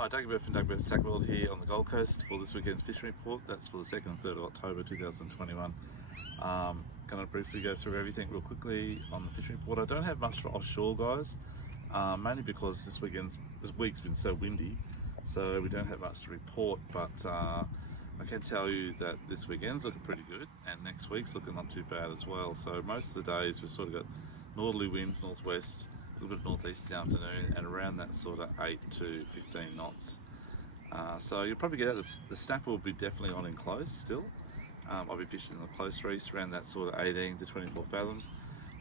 Hi, Dougie from Dougie's Tackle World here on the Gold Coast for this weekend's fishing report. That's for the 2nd and 3rd of October 2021. Going to briefly go through everything real quickly on the fishing report. I don't have much for offshore, guys, mainly because this week's been so windy, so we don't have much to report, but I can tell you that this weekend's looking pretty good and next week's looking not too bad as well. So most of the days we've sort of got northerly winds, northwest, a little bit of northeast in the afternoon, and around that sort of 8 to 15 knots. So you'll probably get out, the snapper will be definitely on in close still. I'll be fishing in the close reefs around that sort of 18 to 24 fathoms.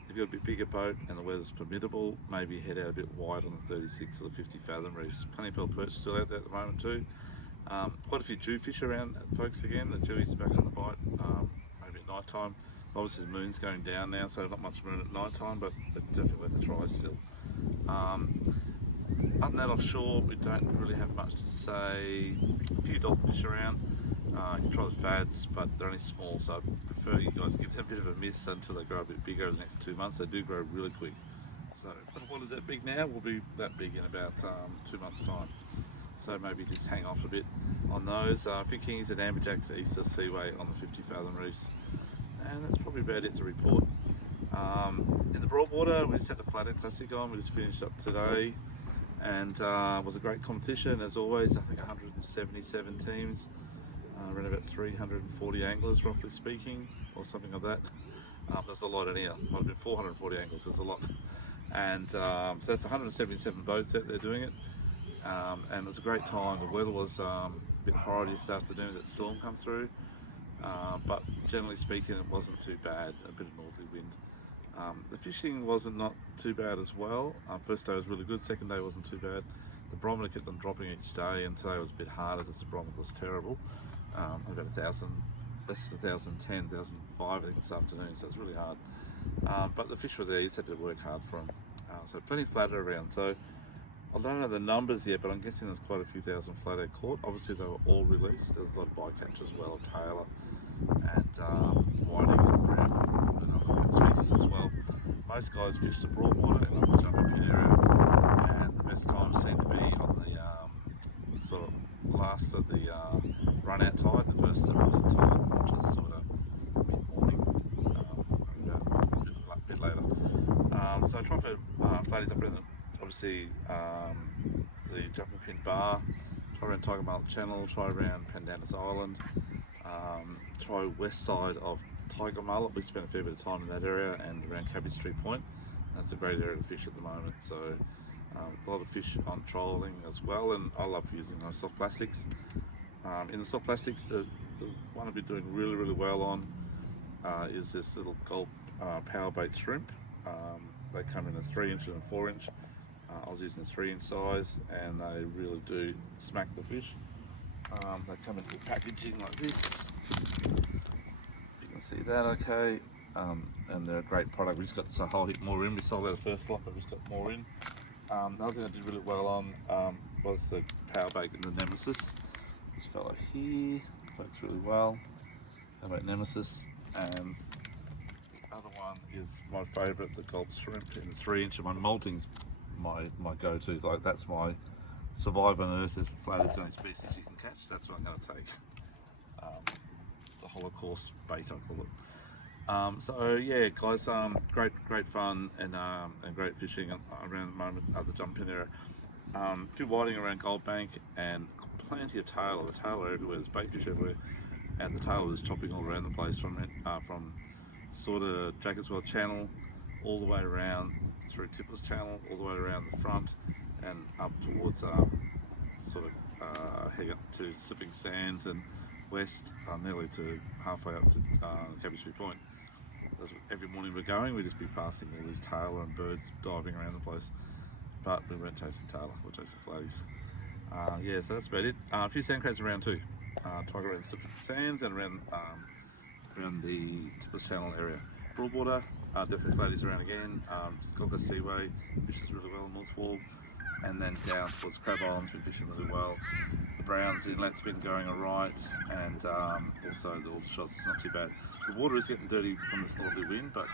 If you've got a bit bigger boat and the weather's permittable, maybe head out a bit wide on the 36 or the 50 fathom reefs. Plenty of pearl perch still out there at the moment too. Quite a few jewfish around, folks, again. The jewies are back on the bite, maybe at night time. Obviously the moon's going down now, so not much moon at night time, but it's definitely worth a try still. Other than that, offshore, we don't really have much to say. A few dolphin fish around. You can try the fads, but they're only small, so I prefer you guys give them a bit of a miss until they grow a bit bigger in the next 2 months. They do grow really quick. So what is that big now will be that big in about 2 months' time. So maybe just hang off a bit on those. A few kings and amberjacks east of Seaway on the 50 fathom reefs. And that's probably about it to report. In the Broadwater, we just had the Flathead Classic on. We just finished up today, and it was a great competition as always. I think 177 teams, around about 340 anglers, roughly speaking, or something like that. There's a lot in here. Might have been 440 anglers. There's a lot, and so that's 177 boats out there doing it, and it was a great time. The weather was a bit horrible this afternoon. That storm come through. But generally speaking, it wasn't too bad, a bit of northerly wind. The fishing wasn't not too bad as well. First day was really good, second day wasn't too bad. The barometer kept on dropping each day, and today was a bit harder because the barometer was terrible. About 1,000, less than 1,010, 1,005 I think this afternoon, so it's really hard. But the fish were there, you just had to work hard for them. So plenty of flathead around. So I don't know the numbers yet, but I'm guessing there's quite a few thousand flathead caught. Obviously they were all released. There was a lot of bycatch as well, tailor and whiting and brown and other fin species as well. Most guys fish the Broadwater and on the jumping pin area, and the best times seem to be on the sort of last of the run out tide, the first of the running tide, which is sort of mid-morning, a bit later. So I try for flatties up in the, obviously the jumping pin bar, try around Tiger Mullet Channel, try around Pandanus Island, try west side of Tiger Mullet. We spent a fair bit of time in that area, and around Cabbage Tree Point. That's a great area to fish at the moment. So a lot of fish on trolling as well, and I love using those soft plastics. In the soft plastics, the one I've been doing really well on is this little gulp power bait shrimp. They come in a 3-inch and a 4-inch. I was using a 3-inch size, and they really do smack the fish. They come into packaging like this. You can see that okay. And they're a great product. We just got a whole heap more in. We sold out the first lot, but we've got more in. The other thing I did really well on was the power bait and the Nemesis. This fella here works really well. Power bait Nemesis, and the other one is my favourite, the gulp shrimp in the 3-inch. My molting's my go-to. Like, that's my survive on Earth is flathead's the only species you can catch. That's what I'm going to take. It's a Holocaust bait, I call it. So yeah, guys, great fun and great fishing around the moment at the jumping area. A few whiting around Gold Bank and plenty of tailor. The tailor everywhere. There's bait fish everywhere, and the tailor is chopping all around the place from sort of Jacketswell Channel all the way around through Tippler's Channel, all the way around the front and up towards heading up to Slipping Sands and west, nearly to halfway up to Cabbage Tree Point. Every morning we're going, we'd just be passing all these tailor and birds diving around the place, but we weren't chasing tailor, we're chasing flatties. Yeah, so that's about it. A few sand crabs around too. Try around Slipping Sands and around the Tippler's Channel area. Broadwater, definitely flatties around again. Gold Coast Seaway fishes really well, North Wall, and then down towards Crab Island's been fishing really well. The Browns Inlet's been going alright, and also the Aldershots is not too bad. The water is getting dirty from this northerly wind, but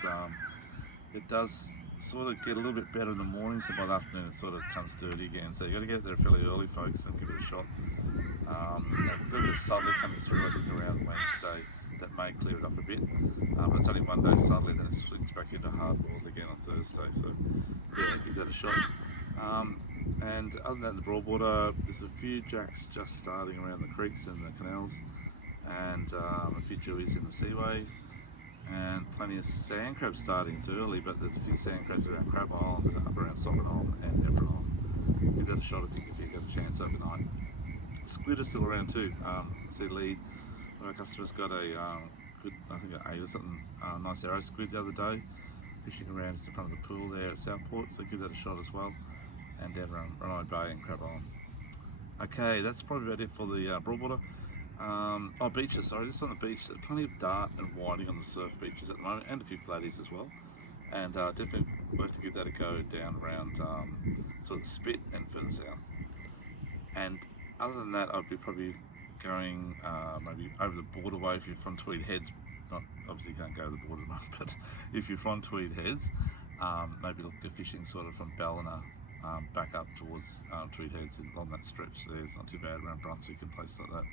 it does sort of get a little bit better in the morning, so by the afternoon it sort of comes dirty again. So you've got to get there fairly early, folks, and give it a shot. A little bit southerly coming through, I think, around Wednesday. That may clear it up a bit, but it's only one day southerly, then it swings back into hard north again on Thursday. So yeah, give that a shot. And other than that, in the Broadwater, there's a few jacks just starting around the creeks and the canals, and a few jewies in the seaway, and plenty of sand crabs starting. It's early, but there's a few sand crabs around Crab Island, up around Sovereign and Everett Island. Give that a shot if you get a chance overnight. Squid are still around too. I see Lee, one of our customers, got a good, I think an 8 or something, nice arrow squid the other day, fishing around just in front of the pool there at Southport, so give that a shot as well, and down around Renai Bay and Crab Island. Okay, that's probably about it for the Broadwater. Beaches, sorry, just on the beach, there's plenty of dart and whiting on the surf beaches at the moment, and a few flatties as well, and definitely worth to give that a go down around sort of the Spit and further south. And other than that, I'd be probably going maybe over the Borderway if you're from Tweed Heads. Not obviously you can't go to the border, but if you're from Tweed Heads, maybe look at fishing sort of from Ballina back up towards Tweed Heads along that stretch there. It's not too bad around Brunswick and places like that.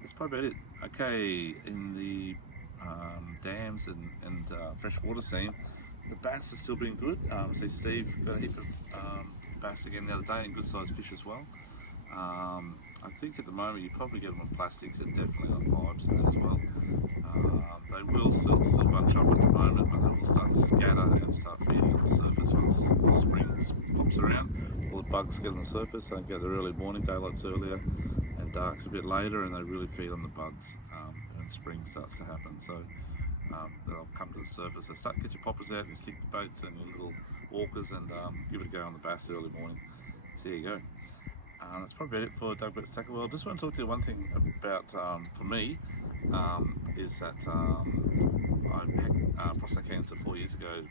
That's probably about it. Okay, in the dams and freshwater scene, the bass are still being good. See, Steve got a heap of bass again the other day, and good sized fish as well. I think at the moment you probably get them on plastics and definitely on pipes and that as well. They will still bunch up at the moment, but they will start to scatter and start feeding on the surface once the spring pops around. All the bugs get on the surface, they get their early morning, daylight's earlier and dark's a bit later, and they really feed on the bugs when spring starts to happen. So they'll come to the surface. So get your poppers out, your stick boats and your little walkers, and give it a go on the bass early morning. So there you go. That's probably about it for Doug Brett's Tackle World. Just want to talk to you one thing about, for me, is that I had prostate cancer 4 years ago,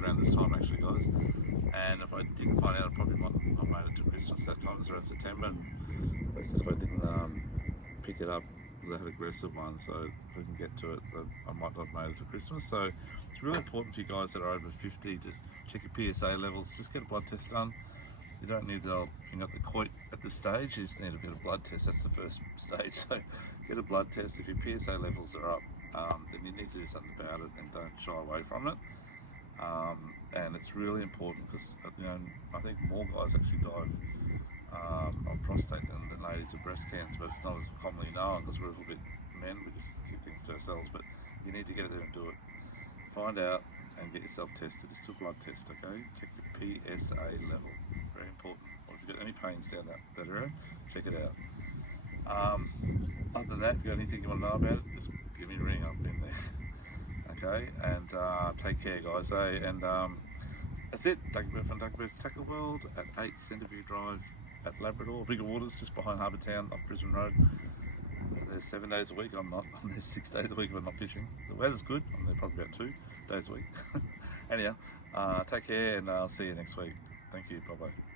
around this time actually, guys. And if I didn't find out, I probably might have made it to Christmas. That time it was around September, and they said if I didn't pick it up, because I had an aggressive one, so if I can get to it, I might not have made it to Christmas. So it's really important for you guys that are over 50 to check your PSA levels. Just get a blood test done. You don't need the thing up the coit at this stage, you just need a bit of blood test. That's the first stage. So get a blood test. If your PSA levels are up, then you need to do something about it and don't shy away from it. And it's really important because, you know, I think more guys actually die of prostate than ladies with breast cancer, but it's not as commonly known because we're a little bit men, we just keep things to ourselves. But you need to get there and do it. Find out and get yourself tested. It's still a blood test, okay? Check your PSA level. Very important. Or if you've got any pains down that area, check it out. Other than that, if you've got anything you want to know about it, just give me a ring. I've been there. Okay, and take care, guys. And that's it. Dougie Brett from Doug Brett's Tackle World at 8 Centreview Drive at Labrador. Bigger Waters, just behind Harbour Town, off Brisbane Road. There's 7 days a week. I'm not. I'm there 6 days a week if I'm not fishing. The weather's good. I'm there probably about 2 days a week. Anyhow, take care, and I'll see you next week. Thank you. Bye bye.